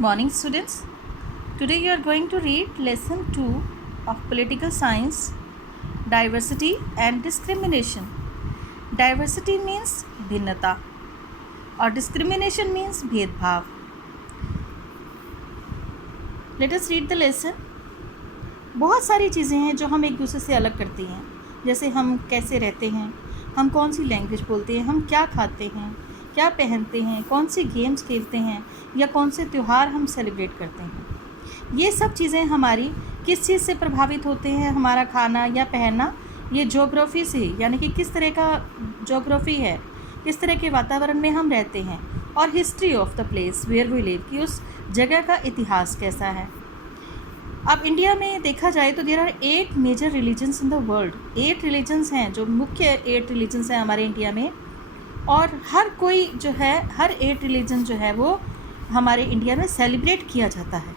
Good morning, students. Today you are going to read lesson 2 of political science, diversity and discrimination. Diversity means भिन्नता और discrimination means भेदभाव. Let us read the lesson. बहुत सारी चीज़ें हैं जो हम एक दूसरे से अलग करती हैं, जैसे हम कैसे रहते हैं, हम कौन सी लैंग्वेज बोलते हैं, हम क्या खाते हैं, क्या पहनते हैं, कौन सी गेम्स खेलते हैं या कौन से त्यौहार हम सेलिब्रेट करते हैं. ये सब चीज़ें हमारी किस चीज़ से प्रभावित होते हैं, हमारा खाना या पहनना, ये ज्योग्राफी से, यानी कि किस तरह का ज्योग्राफी है, किस तरह के वातावरण में हम रहते हैं, और history of the place where we live, कि उस जगह का इतिहास कैसा है. अब इंडिया में देखा जाए तो there are 8 major religions in the world. 8 religions हैं, जो मुख्य 8 रिलीजन्स हैं हमारे इंडिया में, और हर कोई जो है, हर 8 रिलीजन जो है वो हमारे इंडिया में सेलिब्रेट किया जाता है.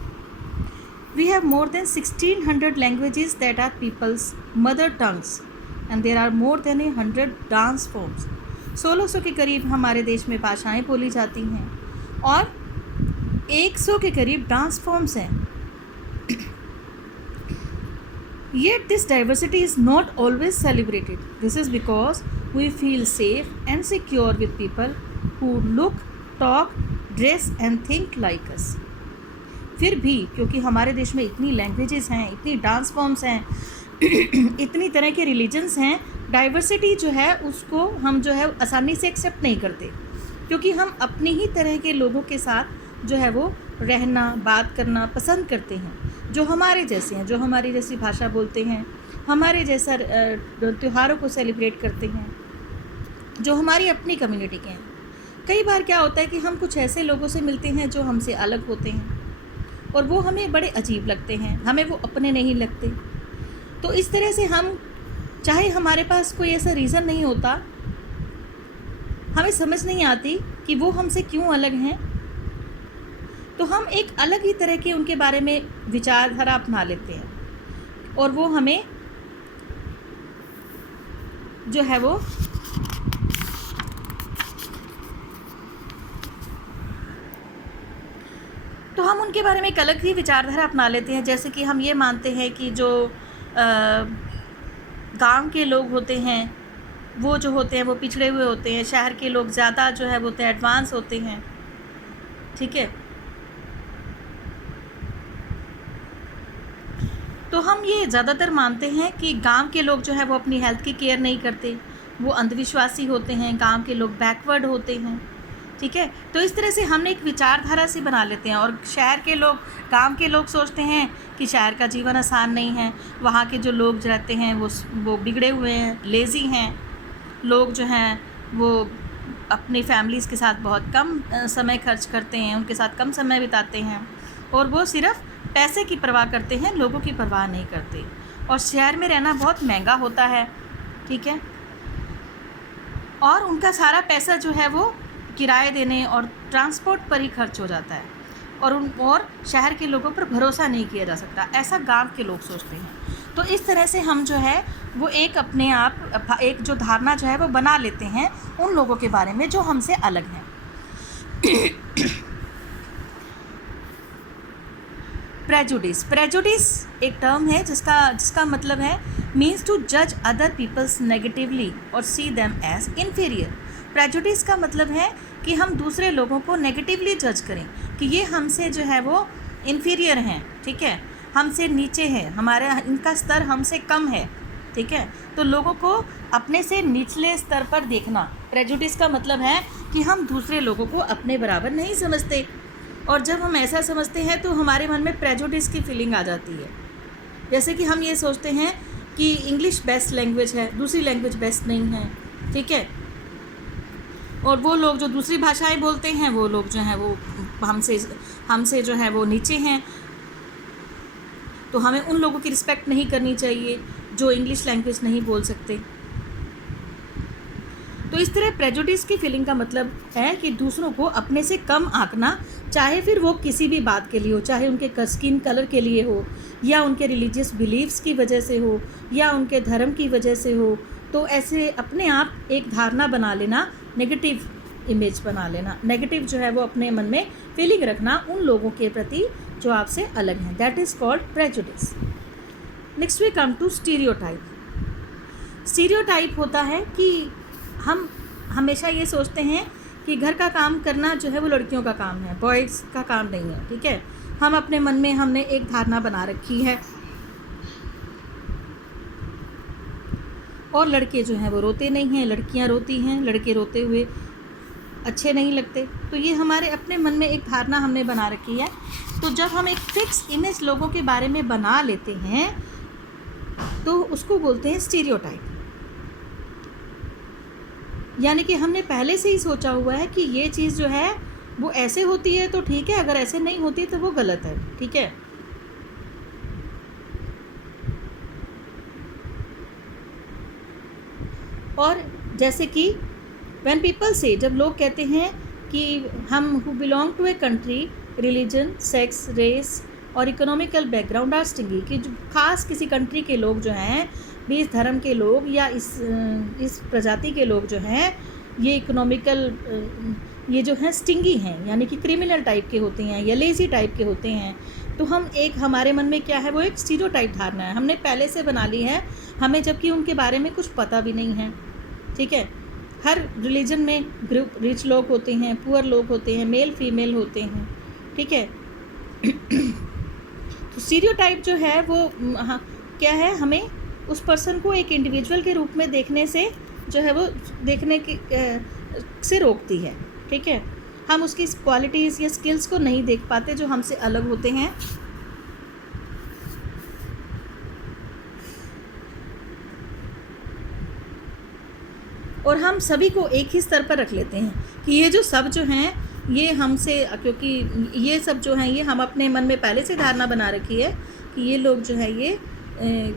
We have more than 1600 languages that are peoples mother tongues and there are more than 100 dance forms. 1600 के करीब हमारे देश में भाषाएं बोली जाती हैं और 100 के करीब डांस फॉर्म्स हैं. Yet this diversity is not always celebrated. This is because we feel safe and secure with people who look, talk, dress and think like us. फिर भी क्योंकि हमारे देश में इतनी लैंग्वेजेस हैं, इतनी डांस फॉर्म्स हैं, इतनी तरह के रिलीजन्स हैं, डाइवर्सिटी जो है उसको हम जो है आसानी से एक्सेप्ट नहीं करते, क्योंकि हम अपनी ही तरह के लोगों के साथ जो है वो रहना, बात करना पसंद करते हैं, जो हमारे जैसे हैं, जो हमारी जैसी भाषा बोलते हैं, हमारे जैसा त्योहारों को सेलिब्रेट करते हैं, जो हमारी अपनी कम्युनिटी के हैं. कई बार क्या होता है कि हम कुछ ऐसे लोगों से मिलते हैं जो हमसे अलग होते हैं और वो हमें बड़े अजीब लगते हैं, हमें वो अपने नहीं लगते. तो इस तरह से हम, चाहे हमारे पास कोई ऐसा रीज़न नहीं होता, हमें समझ नहीं आती कि वो हमसे क्यों अलग हैं, तो हम एक अलग ही तरह के उनके बारे में विचारधारा अपना लेते हैं और वो हमें जो है वो तो हम उनके बारे में एक अलग ही विचारधारा अपना लेते हैं. जैसे कि हम ये मानते हैं कि जो गांव के लोग होते हैं वो जो होते हैं वो पिछड़े हुए होते हैं, शहर के लोग ज़्यादा जो है वो एडवांस होते हैं. ठीक है, तो हम ये ज़्यादातर मानते हैं कि गांव के लोग जो है वो अपनी हेल्थ की केयर नहीं करते, वो अंधविश्वासी होते हैं, गांव के लोग बैकवर्ड होते हैं. ठीक है, तो इस तरह से हमने एक विचारधारा से बना लेते हैं. और शहर के लोग, गांव के लोग सोचते हैं कि शहर का जीवन आसान नहीं है, वहाँ के जो लोग रहते हैं वो बिगड़े हुए हैं, लेज़ी हैं, लोग जो हैं वो अपनी फैमिलीज़ के साथ बहुत कम समय खर्च करते हैं, उनके साथ कम समय बिताते हैं और वो सिर्फ़ पैसे की परवाह करते हैं, लोगों की परवाह नहीं करते. और शहर में रहना बहुत महंगा होता है. ठीक है, और उनका सारा पैसा जो है वो किराए देने और ट्रांसपोर्ट पर ही खर्च हो जाता है, और शहर के लोगों पर भरोसा नहीं किया जा सकता, ऐसा गांव के लोग सोचते हैं. तो इस तरह से हम जो है वो एक अपने आप एक जो धारणा जो है वो बना लेते हैं उन लोगों के बारे में जो हमसे अलग हैं. प्रेजुडिस एक टर्म है जिसका मतलब है मीन्स टू जज अदर पीपल्स नेगेटिवली और see them as inferior. Prejudice का मतलब है कि हम दूसरे लोगों को नेगेटिवली जज करें कि ये हमसे जो है वो इन्फीरियर हैं. ठीक है, हमसे नीचे हैं, हमारे इनका स्तर हमसे कम है. ठीक है, तो लोगों को अपने से निचले स्तर पर देखना. प्रेजुडिस का मतलब है कि हम दूसरे लोगों को अपने बराबर नहीं समझते, और जब हम ऐसा समझते हैं तो हमारे मन में प्रेजुडिस की फीलिंग आ जाती है. जैसे कि हम ये सोचते हैं कि इंग्लिश बेस्ट लैंग्वेज है, दूसरी लैंग्वेज बेस्ट नहीं है. ठीक है, और वो लोग जो दूसरी भाषाएं बोलते हैं वो लोग जो हैं वो हमसे जो है वो नीचे हैं, तो हमें उन लोगों की रिस्पेक्ट नहीं करनी चाहिए जो इंग्लिश लैंग्वेज नहीं बोल सकते. तो इस तरह प्रेजुडिस की फीलिंग का मतलब है कि दूसरों को अपने से कम आंकना, चाहे फिर वो किसी भी बात के लिए हो, चाहे उनके स्किन कलर के लिए हो, या उनके रिलीजियस बिलीव्स की वजह से हो, या उनके धर्म की वजह से हो. तो ऐसे अपने आप एक धारणा बना लेना नेगेटिव इमेज बना लेना, नेगेटिव जो है वो अपने मन में फीलिंग रखना उन लोगों के प्रति जो आपसे अलग हैं, that is called prejudice. Next we come to stereotype. Stereotype होता है कि हम हमेशा ये सोचते हैं कि घर का काम करना जो है वो लड़कियों का काम है, बॉयज़ का काम नहीं है, ठीक है। हम अपने मन में हमने एक धारणा बना रखी है, और लड़के जो हैं वो रोते नहीं हैं, लड़कियां रोती हैं, लड़के रोते हुए अच्छे नहीं लगते। तो ये हमारे अपने मन में एक धारणा हमने बना रखी है। तो जब हम एक फिक्स इमेज लोगों के बारे में बना लेते हैं तो उसको बोलते हैं स्टीरियोटाइप। यानी कि हमने पहले से ही सोचा हुआ है कि ये चीज़ जो है वो ऐसे होती है तो ठीक है, अगर ऐसे नहीं होती तो वो गलत है, ठीक है। और जैसे कि व्हेन पीपल से, जब लोग कहते हैं कि हम who belong to a country, religion, sex, race और इकोनॉमिकल बैकग्राउंड आर स्टिंगी, कि जो खास किसी कंट्री के लोग जो हैं, भी इस धर्म के लोग या इस प्रजाति के लोग जो हैं, ये इकोनॉमिकल ये जो हैं स्टिंगी हैं, यानी कि क्रिमिनल टाइप के होते हैं या लेज़ी टाइप के होते हैं। तो हम एक, हमारे मन में क्या है वो एक स्टीरियोटाइप धारणा है, हमने पहले से बना ली है, हमें जबकि उनके बारे में कुछ पता भी नहीं है, ठीक है। हर रिलीजन में ग्रुप, रिच लोग होते हैं, पुअर लोग होते हैं, मेल फीमेल होते हैं, ठीक है। तो स्टीरियोटाइप जो है वो क्या है, हमें उस पर्सन को एक इंडिविजुअल के रूप में देखने से जो है वो देखने की से रोकती है, ठीक है। हम उसकी क्वालिटीज़ या स्किल्स को नहीं देख पाते जो हमसे अलग होते हैं। और हम सभी को एक ही स्तर पर रख लेते हैं कि ये जो सब जो हैं ये हमसे, क्योंकि ये सब जो हैं ये हम अपने मन में पहले से धारणा बना रखी है कि ये लोग जो है ये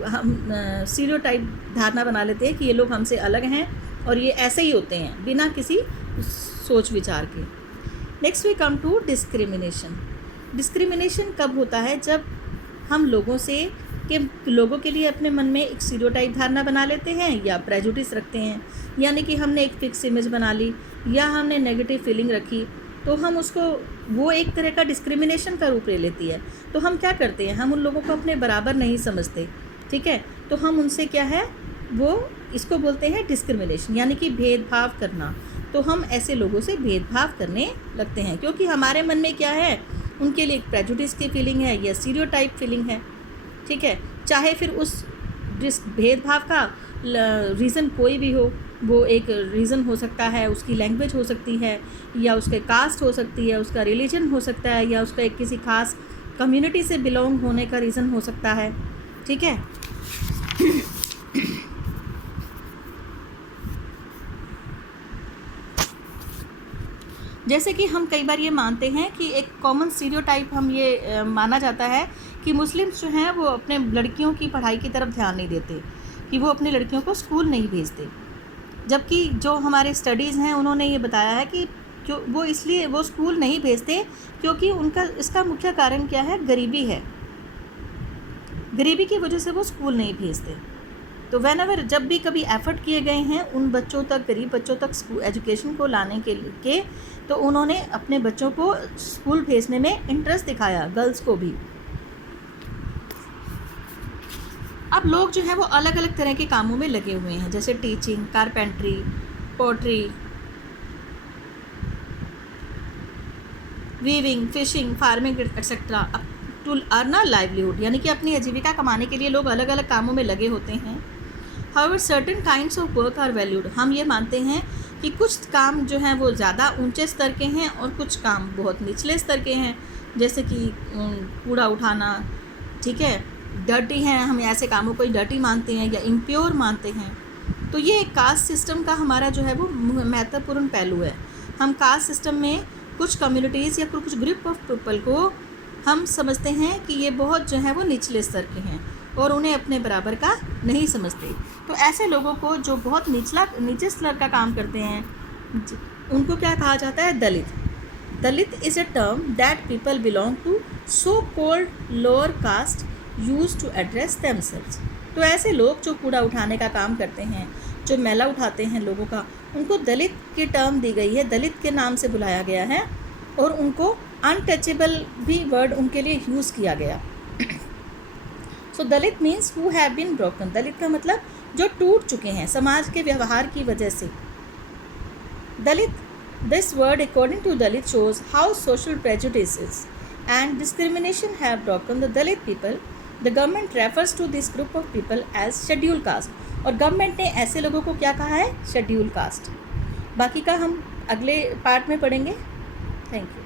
हम स्टीरियोटाइप धारणा बना लेते हैं कि ये लोग हमसे अलग हैं और ये ऐसे ही होते हैं बिना किसी सोच विचार के। Next we come to discrimination. Discrimination कब होता है, जब हम लोगों के लिए अपने मन में एक स्टीरियोटाइप धारणा बना लेते हैं या प्रेजुडिस रखते हैं, यानी कि हमने एक फिक्स इमेज बना ली या हमने नेगेटिव फीलिंग रखी, तो हम उसको, वो एक तरह का डिस्क्रिमिनेशन का रूप ले लेती है। तो हम क्या करते हैं, हम उन लोगों को अपने बराबर नहीं समझते, ठीक है। तो हम उनसे क्या है वो, इसको बोलते हैं डिस्क्रिमिनेशन, यानी कि भेदभाव करना। तो हम ऐसे लोगों से भेदभाव करने लगते हैं क्योंकि हमारे मन में क्या है, उनके लिए एक प्रेजुडिस की फीलिंग है या स्टीरियोटाइप फीलिंग है, ठीक है। चाहे फिर उस भेदभाव का रीज़न कोई भी हो, वो एक रीज़न हो सकता है, उसकी लैंग्वेज हो सकती है या उसके कास्ट हो सकती है, उसका रिलीजन हो सकता है या उसका एक किसी खास कम्युनिटी से बिलोंग होने का रीज़न हो सकता है, ठीक है। जैसे कि हम कई बार ये मानते हैं कि एक कॉमन स्टीरियोटाइप हम ये माना जाता है कि मुस्लिम्स जो हैं वो अपने लड़कियों की पढ़ाई की तरफ ध्यान नहीं देते, कि वो अपनी लड़कियों को स्कूल नहीं भेजते, जबकि जो हमारे स्टडीज़ हैं उन्होंने ये बताया है कि जो वो इसलिए वो स्कूल नहीं भेजते क्योंकि उनका इसका मुख्य कारण क्या है, गरीबी है। गरीबी की वजह से वो स्कूल नहीं भेजते। तो व्हेनेवर, जब भी कभी एफर्ट किए गए हैं उन बच्चों तक, गरीब बच्चों तक एजुकेशन को लाने के लिए, तो उन्होंने अपने बच्चों को स्कूल भेजने में इंटरेस्ट दिखाया, गर्ल्स को भी। अब लोग जो हैं वो अलग अलग तरह के कामों में लगे हुए हैं, जैसे teaching, carpentry, pottery, weaving, fishing, farming etcetera, to earn a livelihood, यानी कि अपनी आजीविका कमाने के लिए लोग अलग अलग कामों में लगे होते हैं। However certain kinds of work are valued, हम ये मानते हैं कि कुछ काम जो हैं वो ज़्यादा ऊंचे स्तर के हैं और कुछ काम बहुत निचले स्तर के हैं, जैसे कि कूड़ा उठाना, ठीक है, डर्टी हैं, हम ऐसे कामों को डर्टी मानते हैं या इम्प्योर मानते हैं। तो ये कास्ट सिस्टम का हमारा जो है वो महत्वपूर्ण पहलू है। हम कास्ट सिस्टम में कुछ कम्युनिटीज़ या कुछ ग्रुप ऑफ पीपल को हम समझते हैं कि ये बहुत जो है वो निचले स्तर के हैं और उन्हें अपने बराबर का नहीं समझते। तो ऐसे लोगों को जो बहुत नीचे स्तर का काम करते हैं उनको क्या कहा जाता है, Dalit. Dalit is a term that people belong to so called lower caste use to address themselves. तो ऐसे लोग जो कूड़ा उठाने का काम करते हैं, जो मैला उठाते हैं लोगों का, उनको दलित की टर्म दी गई है, दलित के नाम से बुलाया गया है और उनको अनटचेबल भी वर्ड उनके लिए यूज़ किया गया। So Dalit means who have been broken. Dalit का मतलब जो टूट चुके हैं समाज के व्यवहार की वजह से। दलित, this word according to Dalit shows how social prejudices and discrimination have broken the Dalit people. The government refers to this group of people as scheduled caste. और गवर्नमेंट ने ऐसे लोगों को क्या कहा है? Schedule caste. बाकी का हम अगले पार्ट में पढ़ेंगे। Thank you.